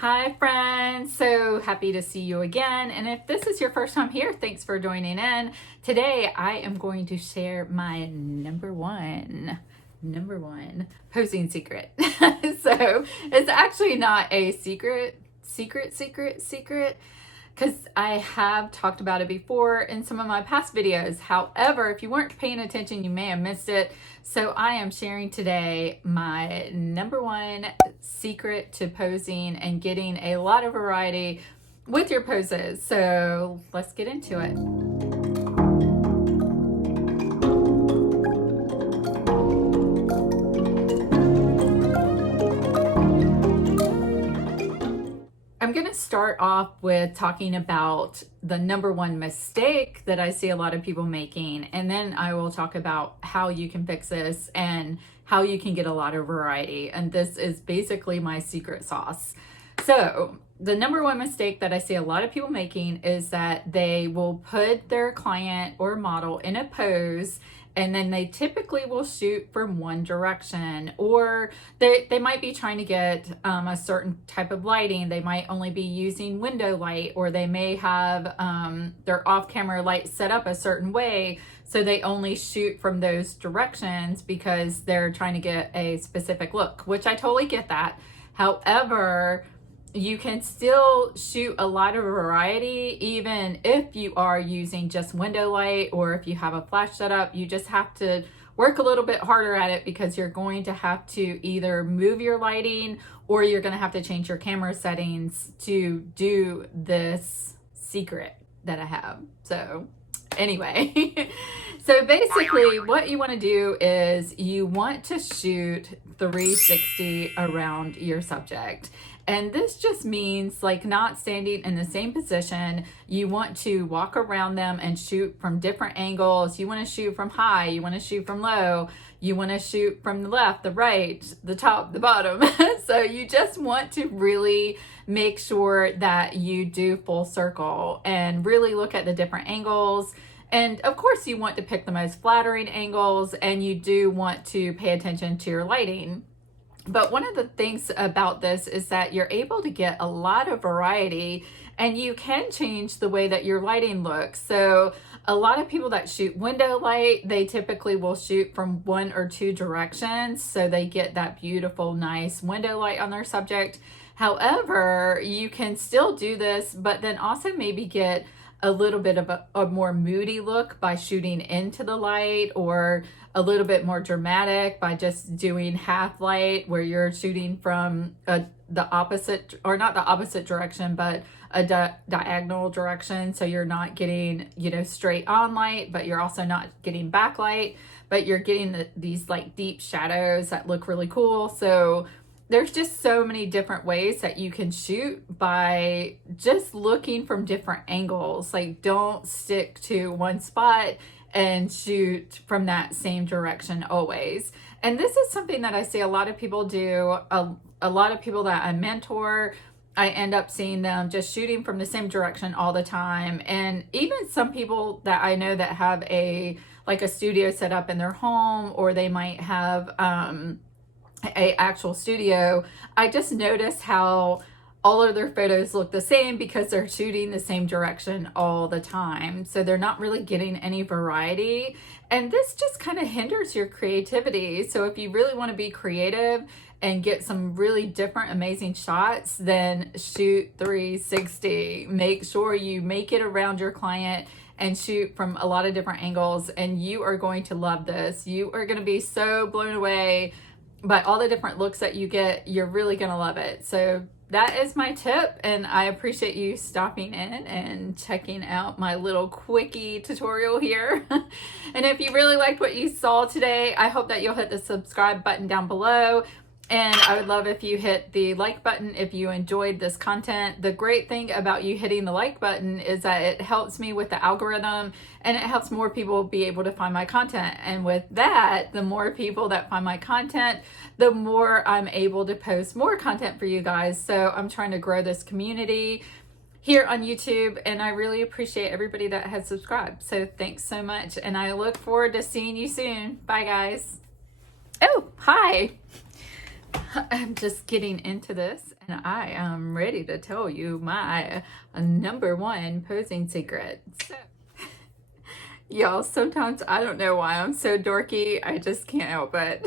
Hi friends, so happy to see you again. And if this is your first time here, thanks for joining in. Today I am going to share my number one posing secret. So it's actually not a secret, because I have talked about it before in some of my past videos. However, if you weren't paying attention, you may have missed it. So I am sharing today my number one secret to posing and getting a lot of variety with your poses. So let's get into it. I'm going to start off with talking about the number one mistake that I see a lot of people making, and then I will talk about how you can fix this and how you can get a lot of variety. And this is basically my secret sauce. So the number one mistake that I see a lot of people making is that they will put their client or model in a pose, and then they typically will shoot from one direction, or they might be trying to get a certain type of lighting. They might only be using window light, or they may have their off-camera light set up a certain way, so they only shoot from those directions because they're trying to get a specific look, which I totally get that. However, you can still shoot a lot of variety even if you are using just window light, or if you have a flash setup. You just have to work a little bit harder at it, because you're going to have to either move your lighting or you're going to have to change your camera settings to do this secret that I have. So anyway, so basically what you want to do is you want to shoot 360 around your subject. And this just means like not standing in the same position. You want to walk around them and shoot from different angles. You want to shoot from high, you want to shoot from low, you want to shoot from the left, the right, the top, the bottom. So you just want to really make sure that you do full circle and really look at the different angles. And of course you want to pick the most flattering angles, and you do want to pay attention to your lighting. But one of the things about this is that you're able to get a lot of variety, and you can change the way that your lighting looks. So a lot of people that shoot window light, they typically will shoot from one or two directions, so they get that beautiful, nice window light on their subject. However, you can still do this, but then also maybe get a little bit of a more moody look by shooting into the light, or a little bit more dramatic by just doing half light, where you're shooting from the opposite, or not the opposite direction, but a diagonal direction. So you're not getting, straight on light, but you're also not getting backlight, but you're getting these like deep shadows that look really cool. So there's just so many different ways that you can shoot by just looking from different angles. Like, don't stick to one spot and shoot from that same direction always. And this is something that I see a lot of people do. A lot of people that I mentor, I end up seeing them just shooting from the same direction all the time. And even some people that I know that have a studio set up in their home, or they might have a actual studio, I just notice how all of their photos look the same because they're shooting the same direction all the time. So they're not really getting any variety. And this just kind of hinders your creativity. So if you really want to be creative and get some really different, amazing shots, then shoot 360. Make sure you make it around your client and shoot from a lot of different angles. And you are going to love this. You are going to be so blown away by all the different looks that you get. You're really going to love it. So that is my tip, and I appreciate you stopping in and checking out my little quickie tutorial here. And if you really liked what you saw today, I hope that you'll hit the subscribe button down below. And I would love if you hit the like button if you enjoyed this content. The great thing about you hitting the like button is that it helps me with the algorithm, and it helps more people be able to find my content. And with that, the more people that find my content, the more I'm able to post more content for you guys. So I'm trying to grow this community here on YouTube, and I really appreciate everybody that has subscribed. So thanks so much, and I look forward to seeing you soon. Bye, guys. Oh, hi. I'm just getting into this. I am ready to tell you my number one posing secret. So, y'all, sometimes I don't know why I'm so dorky. I just can't help it.